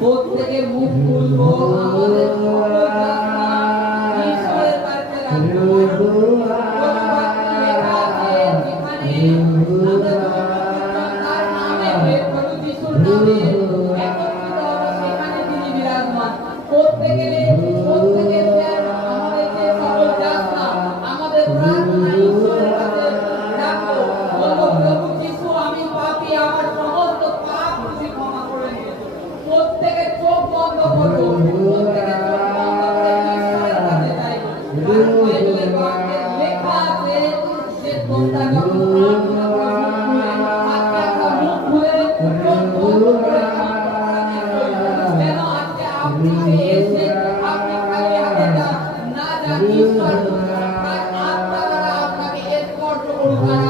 প্রত্যেকে মুখ খুলবো আমাদের ঈশ্বরের কাছে রাখবো। তার নামে প্রভু যিশুর নামে একত্রিত হবো, সেখানে তিনি বিরাজমান। প্রত্যেকের আমাদের যে সকল যাত্রা, আমাদের প্রার্থনা ঈশ্বরের কাছে রাখবো। বলবো, প্রভু যিশু, আমি পাপী, আমার সমস্ত পাপ তুমি ক্ষমা করে দিও। প্রত্যেকে চোখ বন্ধ করবো, প্রত্যেকে চোখ বন্ধ করে ঈশ্বরের কাছে চাইবো। কারণ বাইবেলের বাক্যে লেখা আছে যে তোমরা যখন